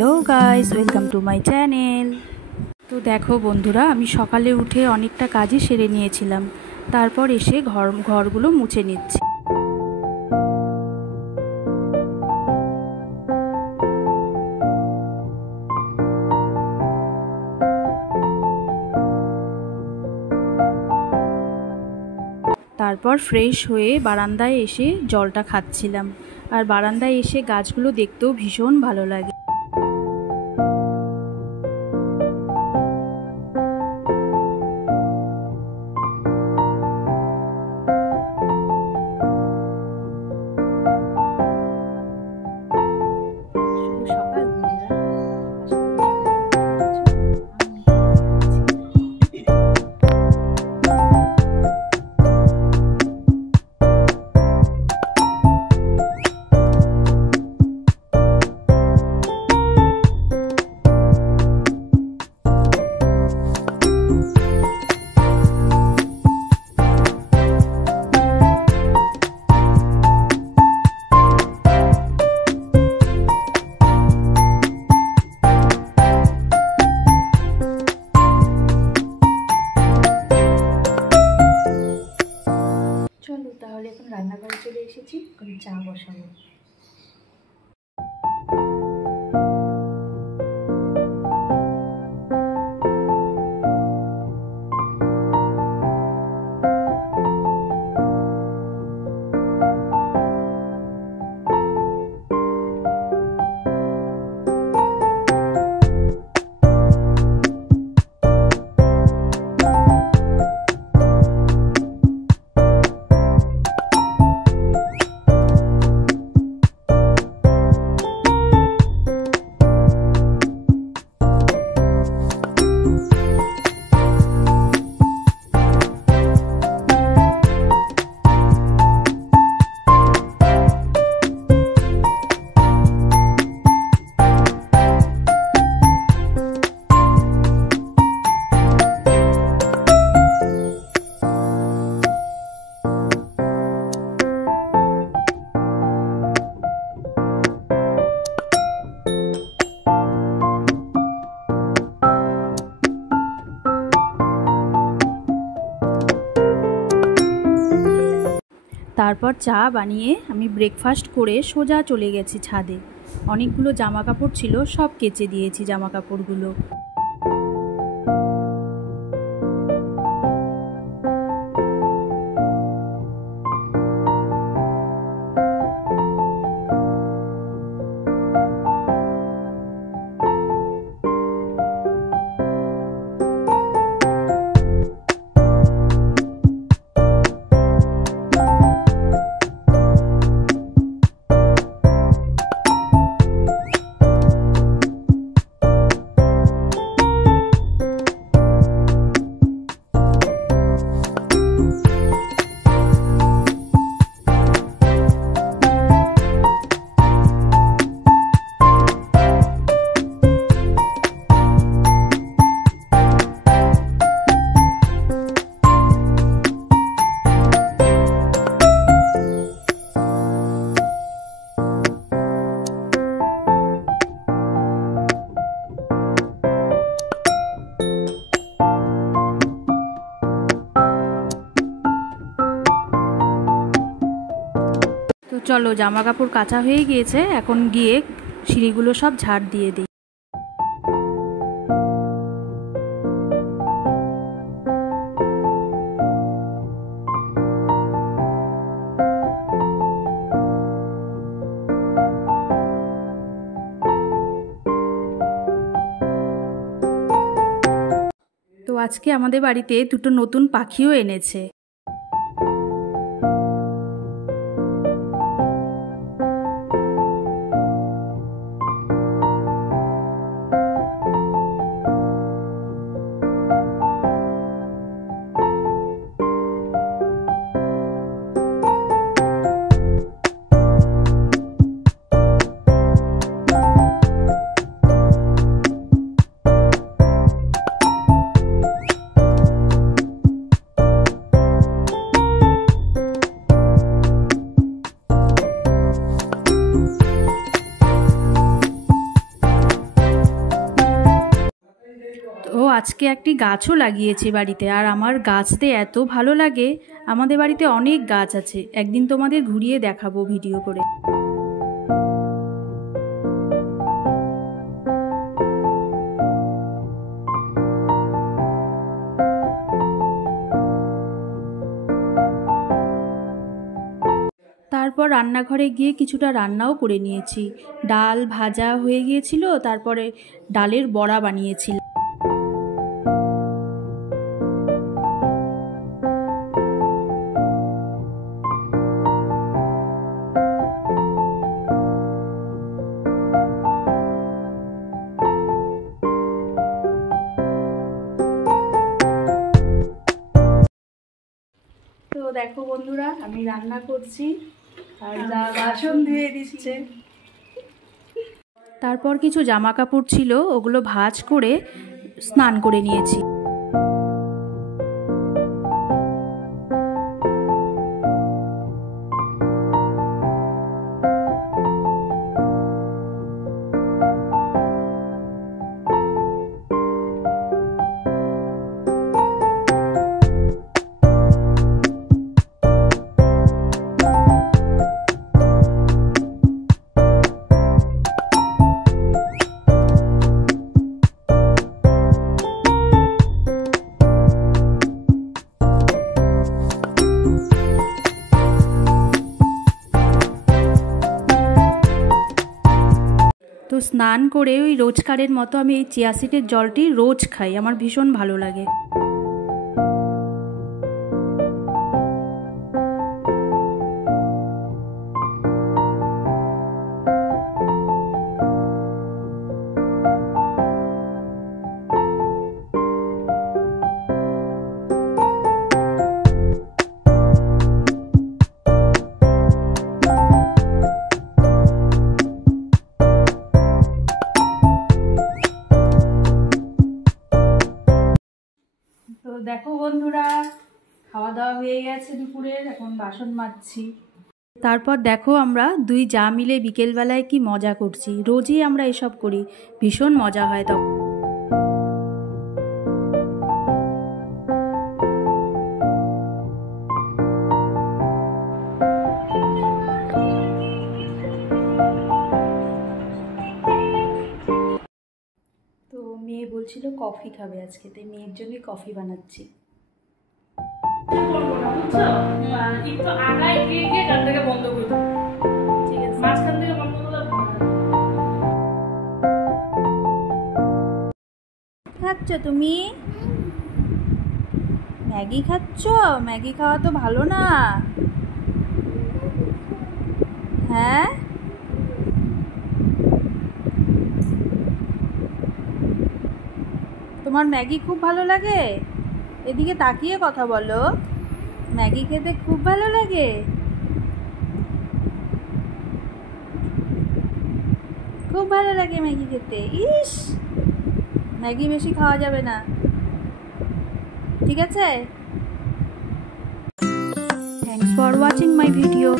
Hello guys, welcome to my channel. তো দেখো বন্ধুরা, আমি সকালে উঠে অনেকটা কাজই সেরে নিয়েছিলাম। তারপর এসে ঘরগুলো মুছে নিচ্ছি। তারপর ফ্রেশ হয়ে বারান্দায় এসে জলটা খাচ্ছিলাম। আর বারান্দায় এসে গাছগুলো দেখতেও ভীষণ ভালো লাগে। চলো তাহলে এখন রান্নাঘরে চলে এসেছি, এখন চা বসাবো। তারপর চা বানিয়ে আমি ব্রেকফাস্ট করে সোজা চলে গেছি ছাদে। অনেকগুলো জামা কাপড় ছিল, সব কেচে দিয়েছি জামা কাপড়গুলো। তো চলো, জামা কাপড় কাচা হয়ে গিয়েছে, এখন গিয়ে সিঁড়িগুলো সব ঝাড় দিয়ে দিই। তো আজকে আমাদের বাড়িতে দুটো নতুন পাখিও এনেছে। আজকে একটি গাছও লাগিয়েছি বাড়িতে, আর আমার গাছতে এত ভালো লাগে। আমাদের বাড়িতে অনেক গাছ আছে, একদিন তোমাদের ঘুরিয়ে দেখাবো ভিডিও করে। তারপর রান্নাঘরে গিয়ে কিছুটা রান্নাও করে নিয়েছি। ডাল ভাজা হয়ে গিয়েছিল, তারপরে ডালের বড়া বানিয়েছিল। তো দেখো বন্ধুরা, আমি রান্না করছি আর যা বাসন ধুয়ে দিচ্ছে। তারপর কিছু জামা কাপড় ছিল, ওগুলো ভাঁজ করে স্নান করে নিয়েছি। তো স্নান করে ওই রোজকারের মতো আমি এই চিয়া সিডের জলটি রোজ খাই, আমার ভীষণ ভালো লাগে। তো দেখো বন্ধুরা, খাওয়া দাওয়া হয়ে গেছে দুপুরের, এখন বাসন মাজছি। তারপর দেখো আমরা দুই যা মিলে বিকেলবেলায় কি মজা করছি। রোজই আমরা এসব করি, ভীষণ মজা হয় তখন। তো মেয়ে বলছিল কফি খাবে আজকে, তাই মেয়ের জন্যই কফি বানাচ্ছি। খাচ্ছ তুমি? ম্যাগি খাচ্ছ? ম্যাগি খাওয়া তো ভালো না। হ্যাঁ, তোমার ম্যাগি খুব ভালো লাগে? এদিকে তাকিয়ে কথা বলো। ম্যাগি খেতে খুব ভালো লাগে? খুব ভালো লাগে ম্যাগি খেতে। ইস, ম্যাগি বেশি খাওয়া যাবে না, ঠিক আছে? Thanks for watching my video.